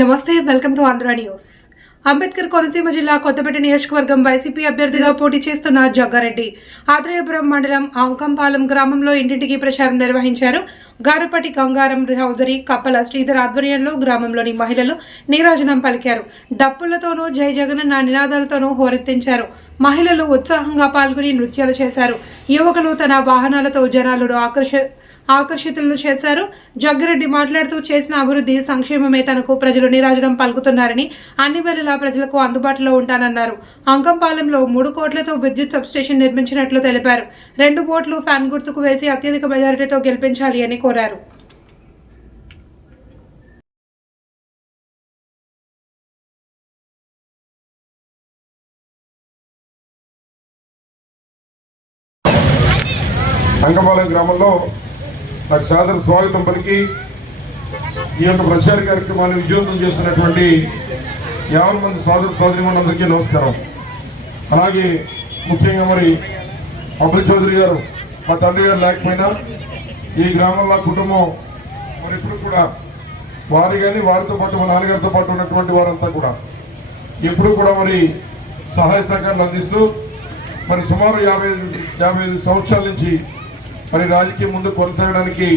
నమస్తే welcome to Andhra news. Ambedkar Konaseema జిల్లా కొత్తపేట నియోజకవర్గం వైసీపీ అభ్యర్థిగా పోటీ చేస్తున్న జగ్గారెడ్డి. ఆత్రేయపురం మండలం ఆంకంపాలెం గ్రామంలో ఇంటింటికి ప్రచారం నిర్వహించారు. గారపటి గంగారం చౌదరి కప్పల శ్రీధర్ ఆధ్వర్యంలో గ్రామంలోని మహిళలు నీరాజనం పలికారు. డప్పులతోనూ జై జగనన్న నినాదాలతోనూ హోరెత్తించారు. మహిళలు ఉత్సాహంగా పాల్గొని నృత్యాలు చేశారు. యువకులు తన వాహనాలతో జనాలను ఆకర్ష ఆకర్షితులను చేశారు. జగ్గిరెడ్డి మాట్లాడుతూ చేసిన అభివృద్ధి సంక్షేమమే తనకు ప్రజలు నిరాజనం పలుకుతున్నారని అన్ని వేళలా ప్రజలకు అందుబాటులో ఉంటానన్నారు. అంకంపాలెంలో మూడు కోట్లతో విద్యుత్ సబ్స్టేషన్ నిర్మించినట్లు తెలిపారు. రెండు ఓట్లు ఫ్యాన్ గుర్తుకు వేసి అత్యధిక మెజారిటీతో గెలిపించాలి అని కోరారు. అంకపాలెం గ్రామంలో నాకు సాదర స్వాగతం పలికి ఈ యొక్క ప్రచార కార్యక్రమాన్ని విజయవంతం చేస్తున్నటువంటి యాభై మంది సోదర సోదరిమణులందరికీ నమస్కారం. అలాగే ముఖ్యంగా మరి అబ్దుల్ చౌదరి గారు మా తండ్రి గారు లేకపోయినా ఈ గ్రామంలో కుటుంబం మరి ఇప్పుడు కూడా వారి కానీ వారితో పాటు మా నాన్నగారితో పాటు ఉన్నటువంటి వారంతా కూడా ఎప్పుడు కూడా మరి సహాయ సహకారాలు అందిస్తూ మరి సుమారు యాభై యాభై ఐదు సంవత్సరాల నుంచి మరి రాజకీయం ముందు కొనసాగడానికి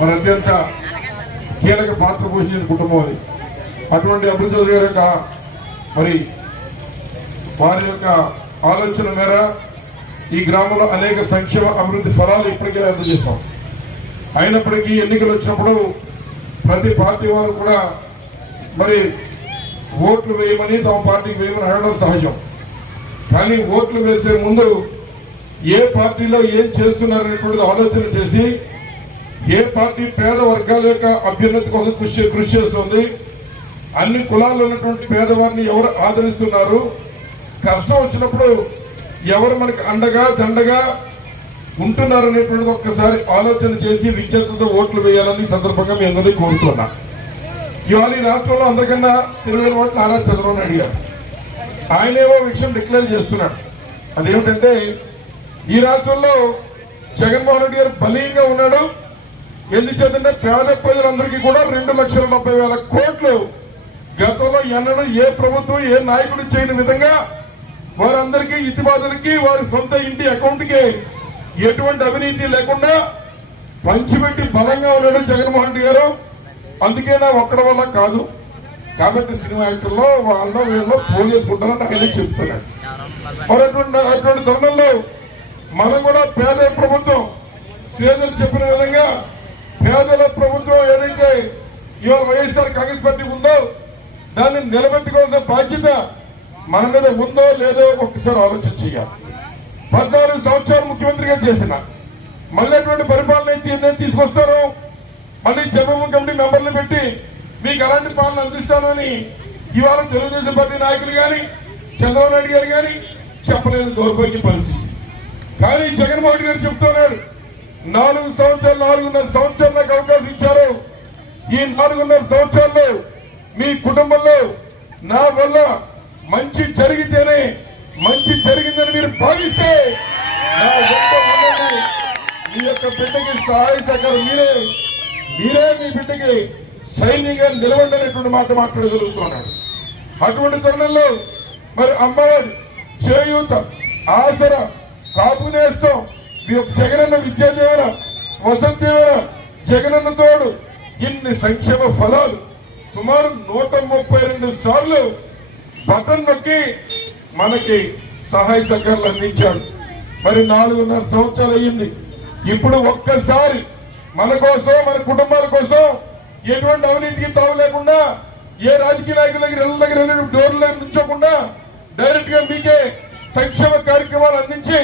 మరి అత్యంత కీలక పాత్ర పోషించిన కుటుంబం అది. అటువంటి అభివృద్ధి గారి యొక్క మరి వారి యొక్క ఆలోచన మేర ఈ గ్రామంలో అనేక సంక్షేమ అభివృద్ధి ఫలాలు ఇప్పటికే అందజేశాం. అయినప్పటికీ ఎన్నికలు వచ్చినప్పుడు ప్రతి పార్టీ వారు కూడా మరి ఓట్లు వేయమని తమ పార్టీకి వేయమని అడగడం సహజం. కానీ ఓట్లు వేసే ముందు ఏ పార్టీలో ఏం చేస్తున్నారనేటువంటిది ఆలోచన చేసి ఏ పార్టీ పేద వర్గాల యొక్క అభ్యున్నతి కోసం కృషి కృషి చేస్తుంది అన్ని కులాలు ఉన్నటువంటి పేదవారిని ఎవరు ఆదరిస్తున్నారు? కష్టం వచ్చినప్పుడు ఎవరు మనకి అండగా దండగా ఉంటున్నారు అనేటువంటిది ఒక్కసారి ఆలోచన చేసి విజ్ఞతతో ఓట్లు వేయాలని సందర్భంగా మీ అందరినీ కోరుతున్నా. ఇవాళ ఈ రాష్ట్రంలో అందరికన్నా ఇరవై ఓట్లు నారా చంద్రబాబు నాయుడు గారు. ఆయనేవో విషయం డిక్లేర్ చేస్తున్నాడు. అదేమిటంటే ఈ రాష్ట్రంలో జగన్మోహన్ రెడ్డి గారు బలీయంగా ఉన్నాడు. ఎందుచేతంటే పేద ప్రజలందరికీ కూడా రెండు లక్షల డెబ్బై వేల కోట్లు గతంలో ఎన్నడూ ఏ ప్రభుత్వం ఏ నాయకుడు చేయని విధంగా వారందరికీ ఇతిబాదులకి వారి సొంత ఇంటి అకౌంట్కి ఎటువంటి అవినీతి లేకుండా పంచిపెట్టి బలంగా ఉన్నాడు జగన్మోహన్ రెడ్డి గారు. అందుకే నా ఒక్కడి వల్ల కాదు. కాబట్టి సినిమా యాక్టర్లో వాళ్ళ వీళ్ళు పోగేసుకుంటారని ఆయన చెప్తున్నాడు మరి అటువంటి అటువంటి తరుణంలో మనం కూడా పేద ప్రభుత్వం. సీఎం చెప్పిన విధంగా పేదల ప్రభుత్వం ఏదైతే ఇవాళ వైఎస్ఆర్ కాంగ్రెస్ పార్టీ ఉందో దాన్ని నిలబెట్టుకోవాల్సిన బాధ్యత మన మీద ఉందో లేదో ఒక్కసారి ఆలోచన పద్నాలుగు సంవత్సరాలు ముఖ్యమంత్రిగా చేసిన మళ్ళీ అటువంటి పరిపాలన అయితే ఏదైతే తీసుకొస్తారో మళ్ళీ జగన్మోహన్ కమిటీ మెంబర్లు పెట్టి మీకు అలాంటి పాలన అందిస్తానని ఇవాళ తెలుగుదేశం పార్టీ నాయకులు కానీ చంద్రబాబు నాయుడు గారు కానీ చెప్పలేదు దౌర్భాగ్య పరిస్థితి. కానీ జగన్మోహన్ గారు చెప్తున్నాడు నాలుగు సంవత్సరాలు నాలుగున్నర సంవత్సరాలు నాకు అవకాశం ఇచ్చారు. ఈ నాలుగున్నర సంవత్సరాల్లో మీ కుటుంబంలో నా వల్ల మంచి జరిగితేనే మంచి జరిగిందని మీరు భావిస్తే నా మీ యొక్క బిడ్డకి సహాయ సహకారం మీరే మీరే మీ బిడ్డకి సైన్యంగా నిలవండి అనేటువంటి మాట మాట్లాడగలుగుతున్నాడు. అటువంటి తరుణంలో మరి అమ్మవారి చేయూత ఆసరా కాపు నేస్తం. మీ యొక్క జగనన్న విద్యా దీవెన జగనన్న తోడు ఇన్ని సంక్షేమ ఫలాలు సుమారు నూట ముప్పై రెండు సార్లు బటన్ నొక్కి మనకి సహాయ సహకారాలు అందించాడు. మరి నాలుగున్నర సంవత్సరాలు అయ్యింది. ఇప్పుడు ఒక్కసారి మన కోసం మన కుటుంబాల కోసం ఎటువంటి అవినీతికి తావు లేకుండా ఏ రాజకీయ నాయకుల దగ్గర ఇళ్ళ దగ్గర వెళ్ళి డోర్ల నుంచోకుండా డైరెక్ట్గా మీకే సంక్షేమ కార్యక్రమాలు అందించి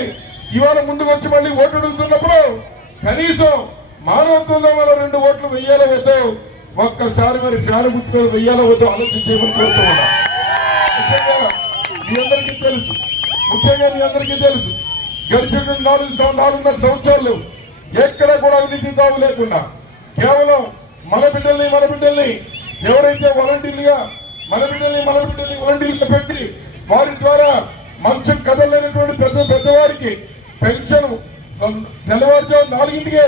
ఇవాళ ముందుకు వచ్చి మళ్ళీ ఓట్లు అడుగుతున్నప్పుడు కనీసం మానవత్వంలో మనం రెండు ఓట్లు వెయ్యాలో వద్దో ఒక్కసారి మరి ఫ్యాన్ గుర్తు మీద వెయ్యాలో వద్దో ఆలోచించేయమని కోరుతున్నా ముఖ్యంగా మీ అందరికీ తెలుసు. ముఖ్యంగా మీ అందరికీ తెలుసు. గడిచిన నాలుగు నాలుగున్నర సంవత్సరాలు ఎక్కడ కూడా అవినీతి తావు లేకుండా కేవలం మన బిడ్డల్ని మన బిడ్డల్ని ఎవరైతే వాలంటీర్లుగా మన బిడ్డల్ని మన బిడ్డల్ని వాలంటీర్లుగా పెట్టి వారి ద్వారా మంచం కదలైనటువంటి పెద్ద పెద్దవారికి పెన్షన్ తెల్లవారుజాము నాలుగింటికే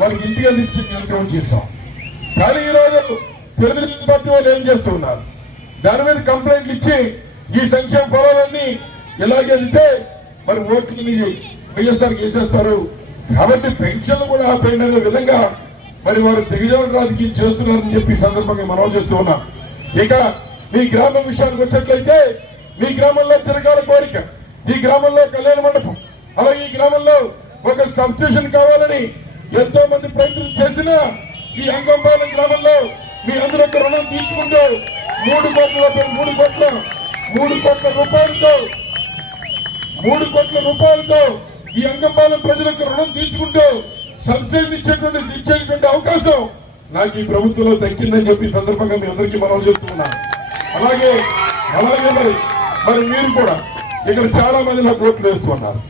వారికి ఇంటికి అందించి కార్యక్రమం చేశాం. కానీ ఈరోజు తెలుగుదేశం పార్టీ వాళ్ళు ఏం చేస్తున్నారు? దాని మీద కంప్లైంట్లు ఇచ్చి ఈ సంక్షేమ పొలాలన్నీ ఇలాగే వెళ్తే మరి ఓట్లు వైఎస్ఆర్ చేసేస్తారు. కాబట్టి పెన్షన్లు కూడా ఆపేయడం అనే విధంగా మరి వారు దిగజాడు రాజకీయం చేస్తున్నారని చెప్పి సందర్భంగా మనం చేస్తూ ఉన్నాం. ఇక మీ గ్రామం విషయానికి వచ్చినట్లయితే మీ గ్రామంలో చిరకాల కోరిక ఈ గ్రామంలో కళ్యాణ మండపం అలాగే ఈ గ్రామంలో ఒక సబ్స్టేషన్ కావాలని ఎంతో మంది ప్రయత్నం చేసినా ఈ అంగంపాలెం గ్రామంలో మీ అందరూ ఒక రుణం తీసుకుంటూ మూడు కోట్ల రూపాయలు మూడు కోట్ల మూడు కోట్ల రూపాయలతో మూడు కోట్ల రూపాయలతో ఈ అంగంపాలెం ప్రజలకు రుణం తీసుకుంటూ సబ్సిడీ ఇచ్చేటువంటి ఇచ్చేటువంటి అవకాశం నాకు ఈ ప్రభుత్వంలో దక్కిందని చెప్పి సందర్భంగా మీ అందరికీ మనం చెప్తున్నా అలాగే అలాగే మరి మరి మీరు కూడా ఇక్కడ చాలా మంది నాకు ఓట్లు వేస్తున్నారు.